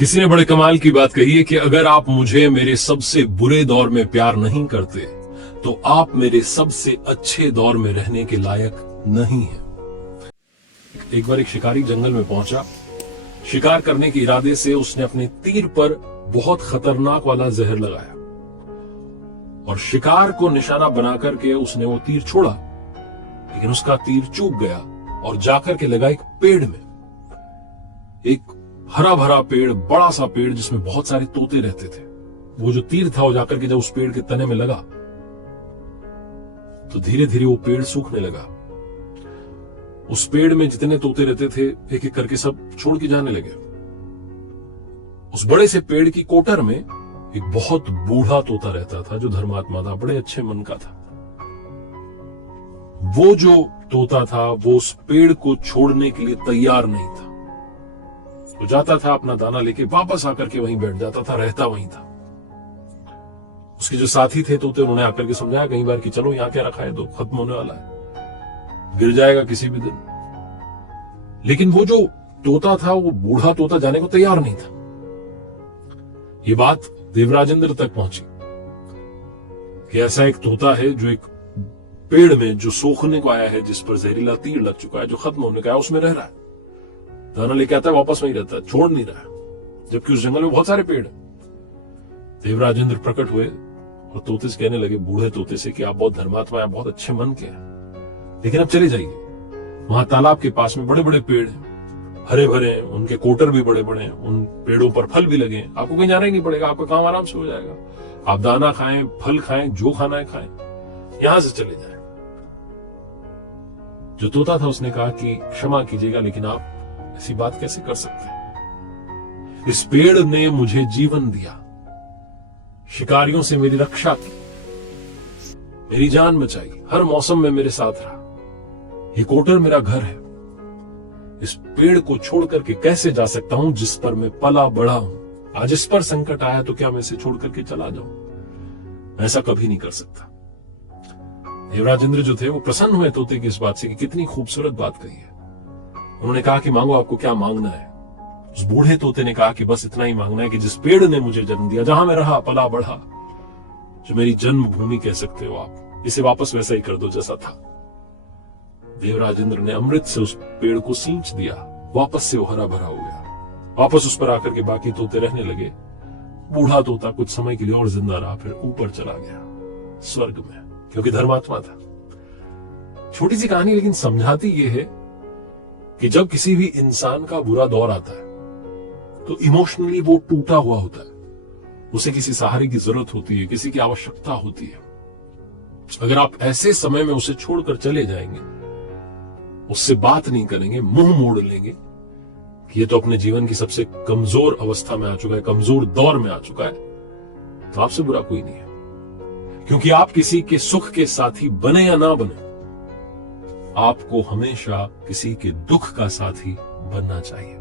किसी ने बड़े कमाल की बात कही है कि अगर आप मुझे मेरे सबसे बुरे दौर में प्यार नहीं करते तो आप मेरे सबसे अच्छे दौर में रहने के लायक नहीं हैं। एक बार एक शिकारी जंगल में पहुंचा। शिकार करने के इरादे से उसने अपने तीर पर बहुत खतरनाक वाला जहर लगाया और शिकार को निशाना बना करके उसने वो तीर छोड़ा, लेकिन उसका तीर चूक गया और जाकर के लगा एक पेड़ में। एक हरा भरा पेड़, बड़ा सा पेड़ जिसमें बहुत सारे तोते रहते थे। वो जो तीर था वो जाकर के जब उस पेड़ के तने में लगा तो धीरे धीरे वो पेड़ सूखने लगा। उस पेड़ में जितने तोते रहते थे एक एक करके सब छोड़ के जाने लगे। उस बड़े से पेड़ की कोटर में एक बहुत बूढ़ा तोता रहता था जो धर्मात्मा था, बड़े अच्छे मन का था। वो जो तोता था वो उस पेड़ को छोड़ने के लिए तैयार नहीं था। वो जाता था अपना दाना लेके, वापस आकर के वहीं बैठ जाता था, रहता वहीं था। उसके जो साथी थे तोते, उन्होंने आकर के समझाया कई बार कि चलो यहां क्या रखा है, तो खत्म होने वाला है, गिर जाएगा किसी भी दिन। लेकिन वो जो तोता था, वो बूढ़ा तोता जाने को तैयार नहीं था। ये बात देवराजेंद्र तक पहुंची कि ऐसा एक तोता है जो एक पेड़ में जो सूखने को आया है, जिस पर जहरीला तीर लग चुका है, जो खत्म होने का है, उसमें रह रहा है। दाना लेके आता है, वापस वहीं रहता है, छोड़ नहीं रहा है, जबकि उस जंगल में बहुत सारे पेड़। देवराजेंद्र प्रकट हुए और तोते से कहने लगे, बूढ़े तोते से, कि आप बहुत धर्मात्मा हैं, बहुत अच्छे मन के हैं, लेकिन अब चले जाइए। वहां तालाब के पास में बड़े बड़े पेड़ हैं, हरे भरे हैं, उनके कोटर भी बड़े बड़े हैं, उन पेड़ों पर फल भी लगे हैं। आपको कहीं जाना ही नहीं पड़ेगा, आपका काम आराम से हो जाएगा। आप दाना खाएं, फल खाएं, जो खाना है खाएं, यहां से चले जाएं। जो तोता था उसने कहा कि क्षमा कीजिएगा, लेकिन आप ऐसी बात कैसे कर सकते हैं? इस पेड़ ने मुझे जीवन दिया, शिकारियों से मेरी रक्षा की, मेरी जान बचाई, हर मौसम में मेरे साथ रहा। ये कोटर मेरा घर है। इस पेड़ को छोड़ करके कैसे जा सकता हूं जिस पर मैं पला बड़ा हूं? आज इस पर संकट आया तो क्या मैं इसे छोड़ करके चला जाऊं? ऐसा कभी नहीं कर सकता। देवराजेंद्र जो थे वो प्रसन्न हुए तोते की इस बात से कि कितनी खूबसूरत बात कही है। उन्होंने कहा कि मांगो, आपको क्या मांगना है? उस बूढ़े तोते ने कहा कि बस इतना ही मांगना है कि जिस पेड़ ने मुझे जन्म दिया, जहां मैं रहा, पला बढ़ा, जो मेरी जन्मभूमि कह सकते हो आप, इसे वापस वैसा ही कर दो जैसा था। देवराजेंद्र ने अमृत से उस पेड़ को सींच दिया, वापस से वो हरा भरा हो गया। वापस उस पर आकर के बाकी तोते रहने लगे। बूढ़ा तोता कुछ समय के लिए और जिंदा रहा, फिर ऊपर चला गया स्वर्ग में, क्योंकि धर्मात्मा था। छोटी सी कहानी, लेकिन समझाती ये है कि जब किसी भी इंसान का बुरा दौर आता है तो इमोशनली वो टूटा हुआ होता है, उसे किसी सहारे की जरूरत होती है, किसी की आवश्यकता होती है। अगर आप ऐसे समय में उसे छोड़कर चले जाएंगे, उससे बात नहीं करेंगे, मुंह मोड़ लेंगे कि ये तो अपने जीवन की सबसे कमजोर अवस्था में आ चुका है, कमजोर दौर में आ चुका है, तो आपसे बुरा कोई नहीं है। क्योंकि आप किसी के सुख के साथी बने या ना बने, आपको हमेशा किसी के दुख का साथी बनना चाहिए।